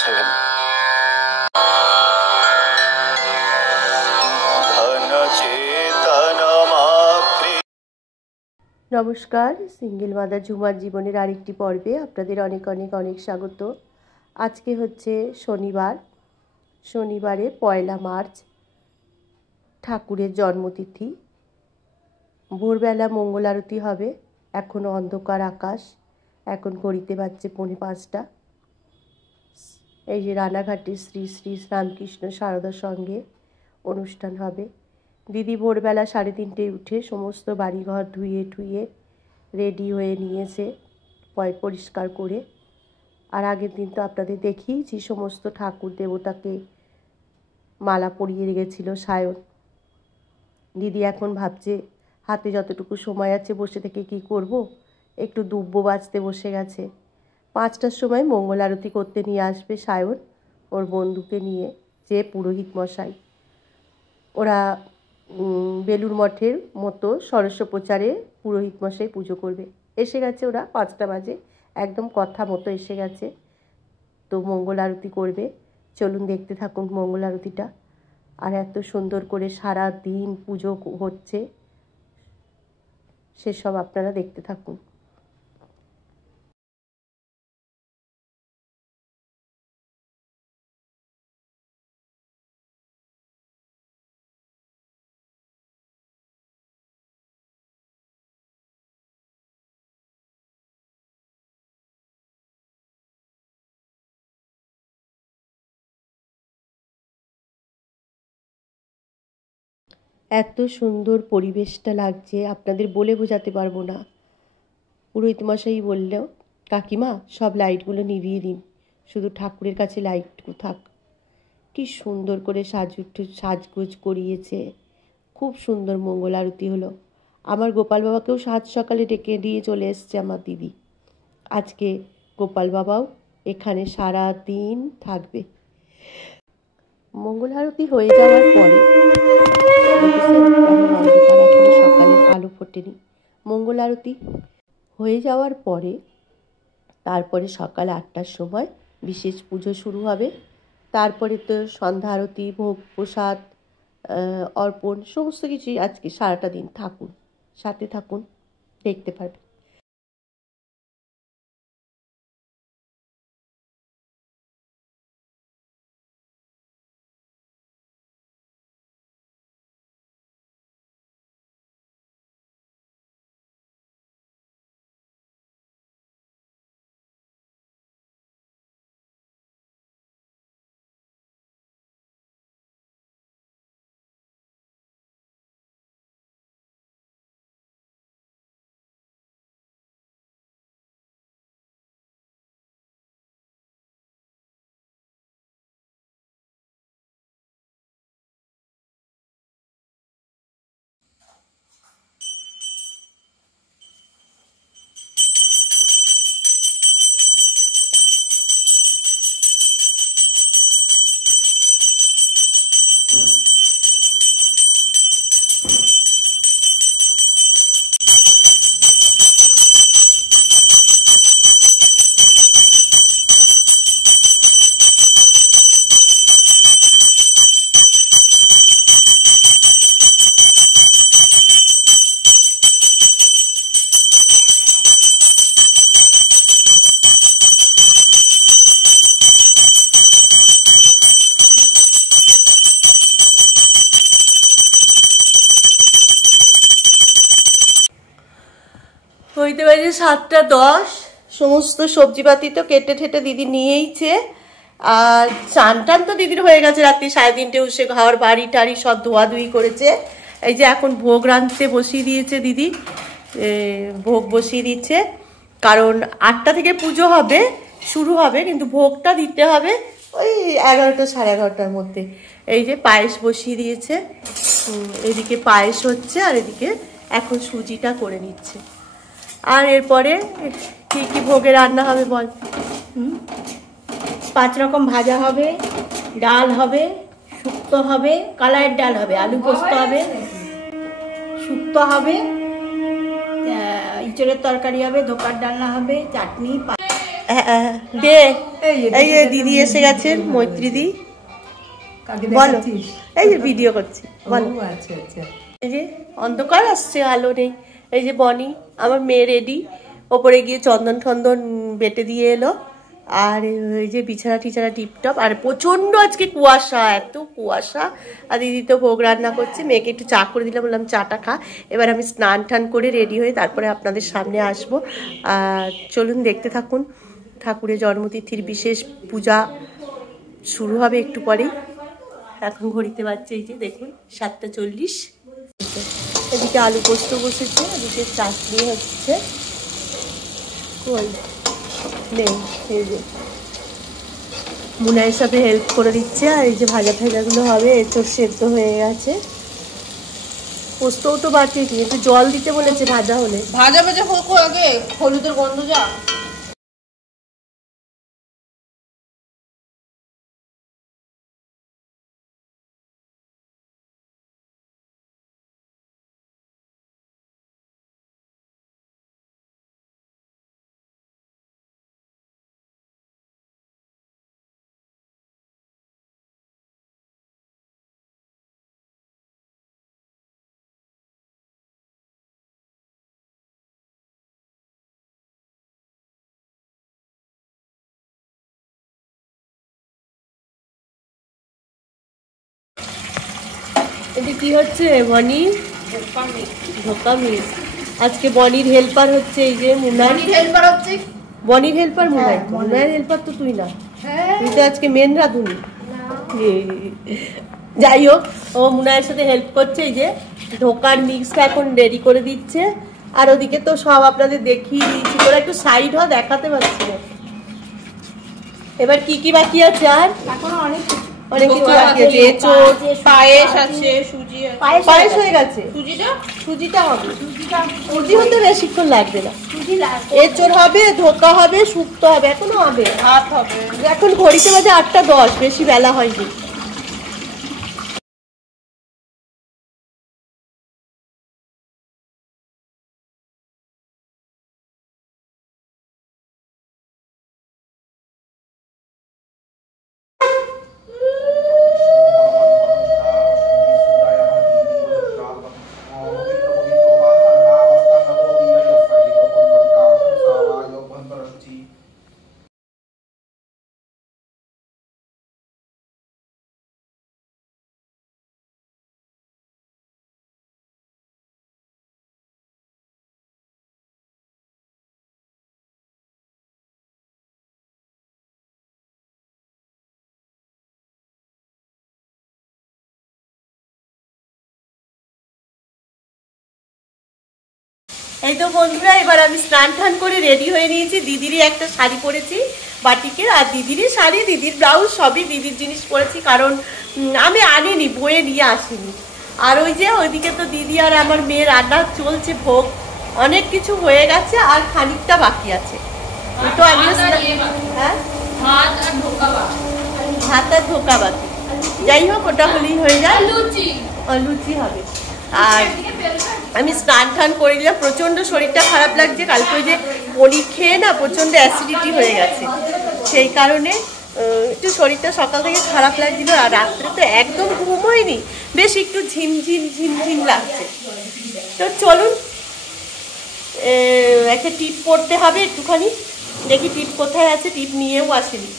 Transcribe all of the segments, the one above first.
7 নমস্কার, single mother ঝুমার জীবনের আরেকটি পর্বে আপনাদের অনেক অনেক অনেক স্বাগত। আজকে হচ্ছে শনিবারে 1 মার্চ, ঠাকুরের জন্মতিথি। ভোরবেলা মঙ্গল আরতি হবে। এখনও অন্ধকার আকাশ, এখন ঘড়িতে বাজছে 4:45। এই যে রানাঘাটে শ্রী শ্রী রামকৃষ্ণ সারদার সঙ্গে অনুষ্ঠান হবে। দিদি ভোরবেলা 3:30টায় উঠে সমস্ত বাড়িঘর ধুয়ে ঠুয়ে রেডি হয়ে নিয়েছে, পরিষ্কার করে। আর আগের দিন তো আপনাদের দেখিয়েছি, সমস্ত ঠাকুর দেবতাকে মালা পরিয়ে রেখেছিল সায়ন। দিদি এখন ভাবছে হাতে যতটুকু সময় আছে বসে থেকে কি করব, একটু দুব্য বাজতে বসে গেছে। 5টার সময় মঙ্গল আরতি করতে নিয়ে আসবে সায়ন ওর বন্ধুকে নিয়ে, যে পুরোহিত মশাই। ওরা বেলুর মঠের মতো সরস্বপ্রচারে পুরোহিত মশাই পুজো করবে। এসে গেছে ওরা, 5টা বাজে, একদম কথা মতো এসে গেছে। তো মঙ্গল আরতি করবে, চলুন দেখতে থাকুন মঙ্গল আরতিটা। আর এত সুন্দর করে সারা দিন পুজো হচ্ছে, সেসব আপনারা দেখতে থাকুন। এত সুন্দর পরিবেশটা লাগছে, আপনাদের বলে বোঝাতে পারবো না। পুরোহিত মশাই বললেও, কাকিমা সব লাইটগুলো নিভিয়ে দিন, শুধু ঠাকুরের কাছে লাইটগুলো থাক। কি সুন্দর করে সাজগোজ করিয়েছে, খুব সুন্দর মঙ্গল আরতি হলো। আমার গোপাল বাবাকেও সাত সকালে ডেকে দিয়ে চলে এসছে আমার দিদি। আজকে গোপাল বাবাও এখানে সারা দিন থাকবে। মঙ্গল আরতি হয়ে যাওয়ার পরে, এখনো সকালের আলো ফোটেনি। মঙ্গল আরতি হয়ে যাওয়ার পরে তারপরে সকাল 8টার সময় বিশেষ পুজো শুরু হবে। তারপরে তো সন্ধ্যা আরতি, ভোগ প্রসাদ, অর্পণ, সমস্ত কিছুই আজকে সারাটা দিন। থাকুন, সাথে থাকুন, দেখতে পারবেন। হইতে বাজে 7টা 10। সমস্ত সবজিপাতি তো কেটে ঠেটে দিদি নিয়েইছে। আর চান টান তো দিদির হয়ে গেছে, রাত্রি 3:30 উঠে ঘর বাড়ি টাড়ি সব ধোয়াধুয়ি করেছে। এই যে এখন ভোগ রাঁধতে বসিয়ে দিয়েছে দিদি, ভোগ বসিয়ে দিচ্ছে। কারণ 8টা থেকে পুজো হবে, শুরু হবে, কিন্তু ভোগটা দিতে হবে ওই 11টা 11:30টার মধ্যে। এই যে পায়েস বসিয়ে দিয়েছে, এদিকে পায়েস হচ্ছে আর এদিকে এখন সুজিটা করে নিচ্ছে। আর এরপরে কি কি ভোগে রান্না হবে বল? 5 রকম ভাজা হবে, ডাল হবে, শুক্তো হবে, কালাইয়ের ডাল হবে, আলু পোস্ত হবে, শুক্তো হবে, ইঁচড়ের তরকারি হবে, ধোকার ডালনা হবে, চাটনি। দে এই যে দিদি এসে গেছেন, মৈত্রী দি। বলো, এই যে ভিডিও করছি, বলো। এই যে অন্ধকার আসছে, আলো নেই। এই যে বনি আমার মেয়ে রেডি, ওপরে গিয়ে চন্দন টন্দন বেটে দিয়ে এলো। আর এই যে বিছানা টিছানা টিপটপ। আর প্রচন্ড আজকে কুয়াশা, এত কুয়াশা। আর দিদি তো ভোগ রান্না করছে, মেয়েকে একটু চা করে দিলাম, বললাম চাটা খা। এবার আমি স্নান টান করে রেডি হয়ে তারপরে আপনাদের সামনে আসবো। আর চলুন দেখতে থাকুন। ঠাকুরের জন্মতিথির বিশেষ পূজা শুরু হবে একটু পরেই। এখন ঘড়িতে বাজছে এই যে দেখুন 7:40। এদিকে আলু পোস্ত বসেছে, এদিকে চাটনি হচ্ছে। কই নেই, এই যে মুনায়ের সাথে হেল্প করে দিচ্ছে। আর এই যে ভাজা ভাজাগুলো হবে, এঁচড় সেদ্ধ হয়ে গেছে। পোস্তও তো বাটিয়েছি, একটু জল দিতে বলেছে ভাজা হলে। ভাজা ভাজা হোক আগে, হলুদের গন্ধ যা। এটা কি হচ্ছে বনি? ধোকা মিস। আজকে বনির হেল্পার হচ্ছে এই যে মুনায়ের হেল্পার হচ্ছে। বনির হেল্পার মুনায়ের, মুনায়ের হেল্পার তো তুই না, তুই তো আজকে মেন রাঁধুনি। যাই হোক, ও মুনায়ের সাথে হেল্প করছে। এই যে ঢোকার মিক্সটা এখন রেডি করে দিচ্ছে। আর ওদিকে তো সব আপনাদের দেখিয়ে দিয়েছি, তোরা একটু সাইড হ, দেখাতে পারছি না। এবার কি কি বাকি আছে? আর এখনো অনেক কিছু বাকি আছে। এঁচড়, পায়েস আছে, সুজি আছে। পায়েস হয়ে গেছে, সুজিটা হবে। সুজি হতে বেশিক্ষণ লাগবে না। এঁচড় হবে, ধোকা হবে, শুক্তো হবে, এখনো হবে, ভাত হবে। এখন ঘড়িতে বাজে 8:10, বেশি বেলা হয়নি। এই তো বন্ধুরা, এবার আমি স্নান টান করে রেডি হয়ে নিয়েছি। দিদিরই একটা শাড়ি পরেছি বাটিকের, আর দিদিরই শাড়ি, দিদির ব্লাউজ, সবই দিদির জিনিস পরেছি, কারণ আমি আনিনি, বয়ে নিয়ে আসিনি। আর ওই যে ওইদিকে তো দিদি আর আমার মেয়ে রান্না চলছে, ভোগ অনেক কিছু হয়ে গেছে, আর খানিকটা বাকি আছে। তো আমি হ্যাঁ, ভাত আর ধোকা বাকি। যাই হোক, ওটা হলেই হয়ে যায়। লুচি হবে। আর আমি স্নান টান করে নিলাম, প্রচণ্ড শরীরটা খারাপ লাগছে। কালকে ওই যে পনির খেয়ে না প্রচণ্ড অ্যাসিডিটি হয়ে গেছে, সেই কারণে একটু শরীরটা সকাল থেকে খারাপ লাগছিল। আর রাত্রে তো একদম ঘুম হয়নি, বেশ একটু ঝিমঝিম লাগছে। তো চলুন, একটা টিপ পড়তে হবে একটুখানি, দেখি টিপ কোথায় আছে। টিপ নিয়েও আসেনি,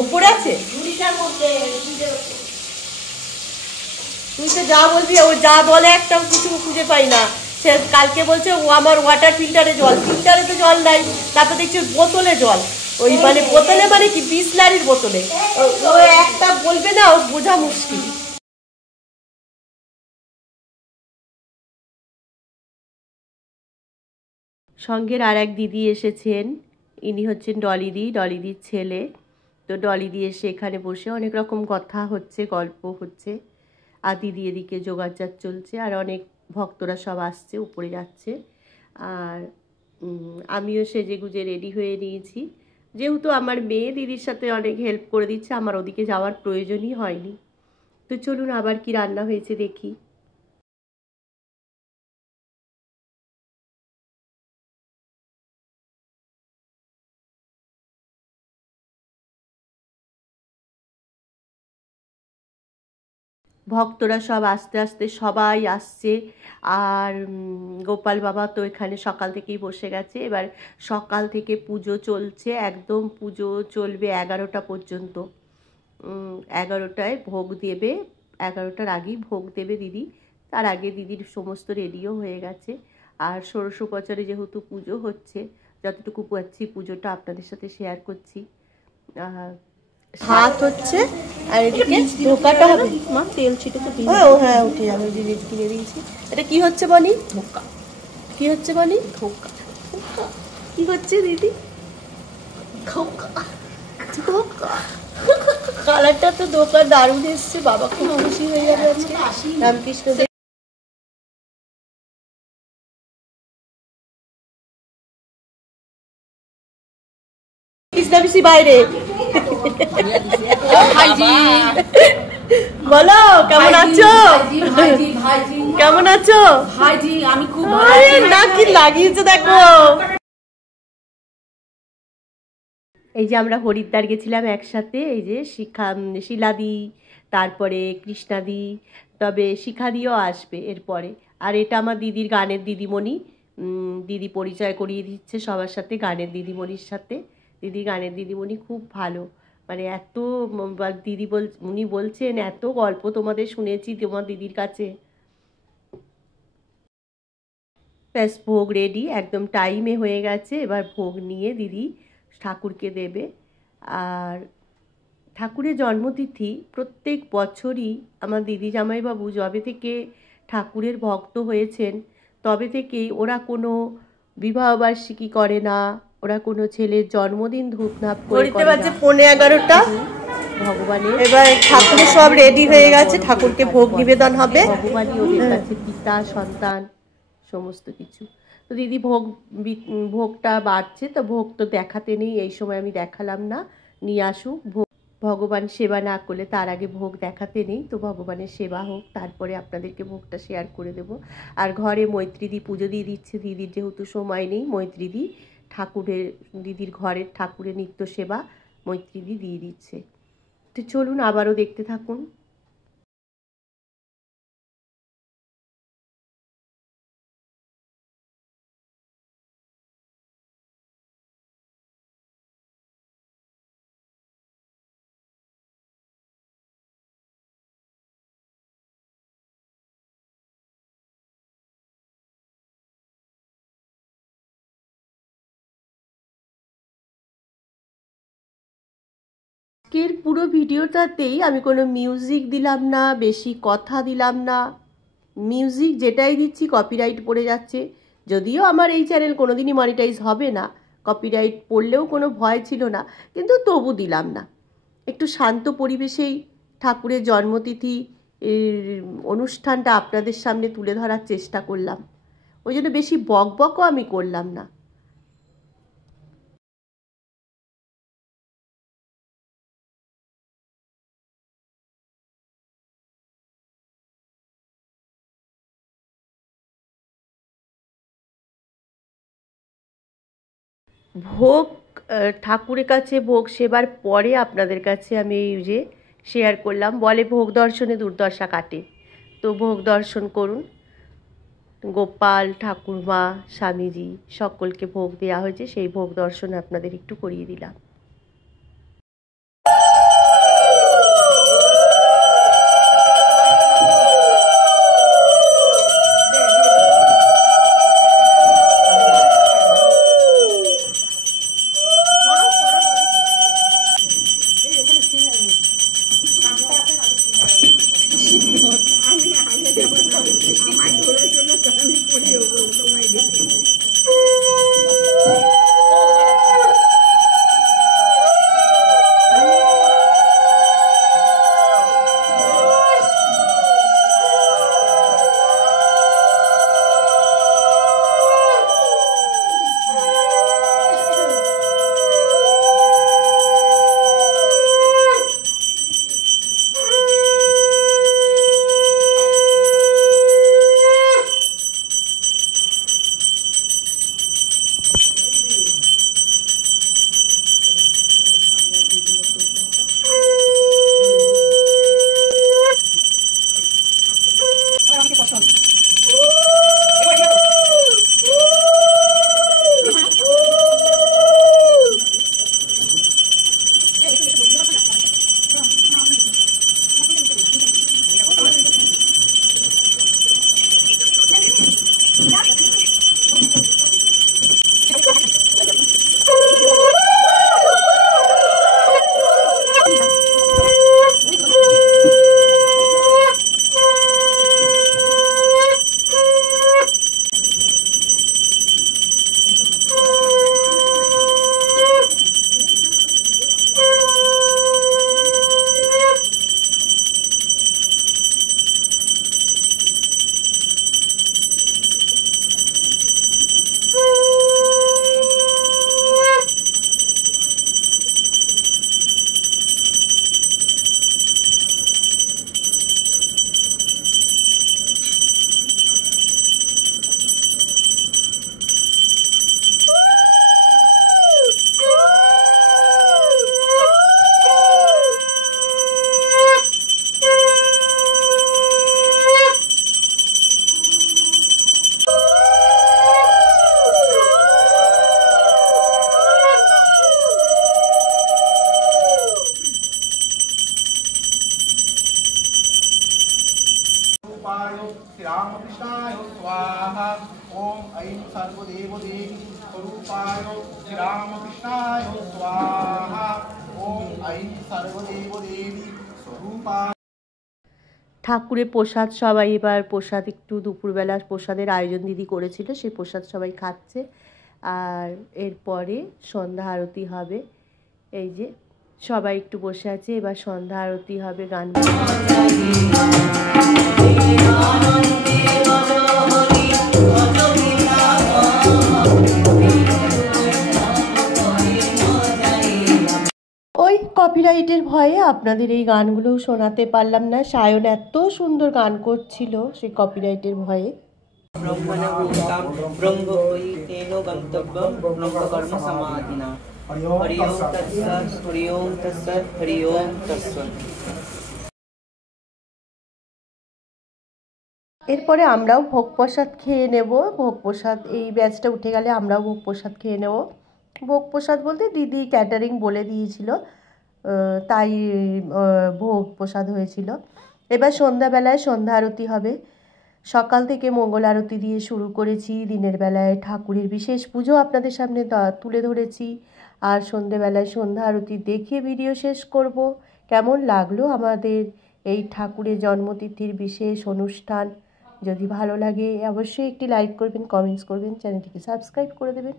ওপরে আছে। তুই তো যা বলবি, ও যা বলে একটাও কিছু খুঁজে পাই না। সে কালকে বলছে ও আমার ওয়াটার ফিল্টারে জল, ফিল্টারে তো জল নাই, তারপর দেখছি বোতলে জল। ওই মানে বোতলে মানে কি, বিসলারির বোতলে। ও একটা বলবে না, ও বোঝা মুশকিল। সঙ্গের আর এক দিদি এসেছেন, ইনি হচ্ছেন ডলিদি, ডলিদির ছেলে। তো ডলিদি এসে এখানে বসে অনেক রকম কথা হচ্ছে, গল্প হচ্ছে। আর দিদি এদিকে যোগাযোগ চলছে, আর অনেক ভক্তরা সব আসছে, উপরে যাচ্ছে। আর আমিও সেজে গুজে রেডি হয়ে নিয়েছি, যেহেতু আমার মেয়ে দিদির সাথে অনেক হেল্প করে দিচ্ছে, আমার ওদিকে যাওয়ার প্রয়োজনই হয়নি। তো চলুন আবার কি রান্না হয়েছে দেখি। ভক্তরা সব আস্তে আস্তে সবাই আসছে। আর গোপাল বাবা তো এখানে সকাল থেকেই বসে গেছে। এবার সকাল থেকে পুজো চলছে, একদম পুজো চলবে 11টা পর্যন্ত। 11টায় ভোগ দেবে, 11টার আগেই ভোগ দেবে দিদি। তার আগে দিদির সমস্ত রেডিও হয়ে গেছে। আর ষোড়শোপচারে যেহেতু পুজো হচ্ছে, যতটুকু পাচ্ছি পুজোটা আপনাদের সাথে শেয়ার করছি। হাত হচ্ছে আর এদিকে ধোকাটা হবে। মা তেল ছিটে তো দিই। ও হ্যাঁ, উঠে যাবে, দিদি কিনে দিয়েছি। এটা কি হচ্ছে বনি? ধোকা। কি হচ্ছে বনি? ধোকা। কি হচ্ছে দিদি? ধোকা। ধোকা। কালারটা তো ধোকা দারুণ এসছে, বাবা খুব খুশি হয়ে যাবে আজকে। রামকৃষ্ণ বাইরে। বলো কেমন আছো? কেমন আছো? আমি খুব না কি লাগিয়েছো দেখো। এই যে আমরা হরিদ্বার গেছিলাম একসাথে, এই যে শিলাদি, তারপরে কৃষ্ণাদি, তবে শিখাদিও আসবে এরপরে। আর এটা আমার দিদির গানের দিদিমণি, দিদি পরিচয় করিয়ে দিচ্ছে সবার সাথে, গানের দিদিমণির সাথে। দিদি গানের দিদিমণি খুব ভালো, মানে এত দিদি উনি বলছেন এত গল্প তোমাদের শুনেছি তোমার দিদির কাছে। ব্যাস ভোগ রেডি, একদম টাইমে হয়ে গেছে। এবার ভোগ নিয়ে দিদি ঠাকুরকে দেবে। আর ঠাকুরের জন্মতিথি প্রত্যেক বছরই আমার দিদি জামাইবাবু যবে থেকে ঠাকুরের ভক্ত হয়েছেন তবে থেকেই ওরা কোনো বিবাহবার্ষিকী করে না, ওরা কোনো ছেলের জন্মদিন ধূপধাপ করে করে না। 11:15 ভগবানের, এবার ঠাকুর সব রেডি হয়ে গেছে, ঠাকুরকে ভোগ নিবেদন হবে। ভগবানই ওদের কাছে পিতা সন্তান সমস্ত কিছু। তো দিদি ভোগটা বাড়ছে, তো ভোগ তো দেখাতে নেই এই সময়, আমি দেখালাম না, নিয়ে আসুক ভোগ। ভগবান সেবা না করলে তার আগে ভোগ দেখাতে নেই, তো ভগবানের সেবা হোক, তারপরে আপনাদেরকে ভোগটা শেয়ার করে দেব। আর ঘরে মৈত্রীদি পুজো দিয়ে দিচ্ছে, দিদির যেহেতু সময় নেই, মৈত্রীদি দিদির ঘরের ঠাকুরের নিত্য সেবা মৈত্রীদি দিয়ে দিচ্ছে। তো চলুন আবারও দেখতে থাকুন। আজকের পুরো ভিডিওটাতেই আমি কোনো মিউজিক দিলাম না, বেশি কথা দিলাম না। মিউজিক যেটাই দিচ্ছি কপিরাইট পড়ে যাচ্ছে। যদিও আমার এই চ্যানেল কোনোদিনই মনিটাইজ হবে না, কপিরাইট পড়লেও কোনো ভয় ছিল না, কিন্তু তবু দিলাম না। একটু শান্ত পরিবেশেই ঠাকুরের জন্মতিথি অনুষ্ঠানটা আপনাদের সামনে তুলে ধরার চেষ্টা করলাম, ওই জন্য বেশি বকবকও আমি করলাম না। ভোগ ঠাকুরের কাছে ভোগ সেবার পরে আপনাদের কাছে আমি এই যে শেয়ার করলাম, বলে ভোগ দর্শনে দুর্দশা কাটে, তো ভোগ দর্শন করুন। গোপাল ঠাকুরমা স্বামীজি সকলকে ভোগ দেওয়া হয়েছে, সেই ভোগ দর্শন আপনাদের একটু করিয়ে দিলাম। श्रीरामकृष्णाय स्वाहा। ओम ऐं सर्वदेवदेवी स्वरूपाय श्रीरामकृष्णाय स्वाहा। ओम ऐं सर्वदेवदेवी स्वरूपाय। ঠাকুরের প্রসাদ সবাই এবার প্রসাদ একটু দুপুরবেলা প্রসাদের আয়োজন দিদি করেছিল, সেই প্রসাদ সবাই খাচ্ছে। আর এরপরে সন্ধ্যা আরতি হবে। এই যে সবাই একটু বসে আছে, এবার সন্ধ্যা আরতি হবে গান। ওই কপিরাইটের ভয়ে আপনাদের এই গানগুলো শোনাতে পারলাম না। সায়ন এত সুন্দর গান করছিল সেই কপিরাইটের ভয়ে। ব্রহ্মণভূতাং ব্রহ্মপরিতেনো গন্তব্যং ব্রহ্মকর্ম সমাধিনা। হরি ওম তৎসৎ, হরি ওম তৎসৎ, হরি ওম তৎসৎ। এরপরে আমরাও ভোগ প্রসাদ খেয়ে নেব। ভোগ প্রসাদ এই ব্যাচটা উঠে গেলে আমরাও ভোগ প্রসাদ খেয়ে নেব। ভোগ প্রসাদ বলতে দিদি ক্যাটারিং বলে দিয়েছিল, তাই ভোগ প্রসাদ হয়েছিল। এবার সন্ধ্যাবেলায় সন্ধ্যা আরতি হবে। সকাল থেকে মঙ্গল আরতি দিয়ে শুরু করেছি, দিনের বেলায় ঠাকুরের বিশেষ পুজো আপনাদের সামনে তুলে ধরেছি, আর সন্ধ্যেবেলায় সন্ধ্যা আরতি দেখিয়ে ভিডিও শেষ করব। কেমন লাগলো আমাদের এই ঠাকুরের জন্মতিথির বিশেষ অনুষ্ঠান? যদি ভালো লাগে অবশ্যই একটি লাইক করবেন, কমেন্টস করবেন, চ্যানেলটিকে সাবস্ক্রাইব করে দেবেন।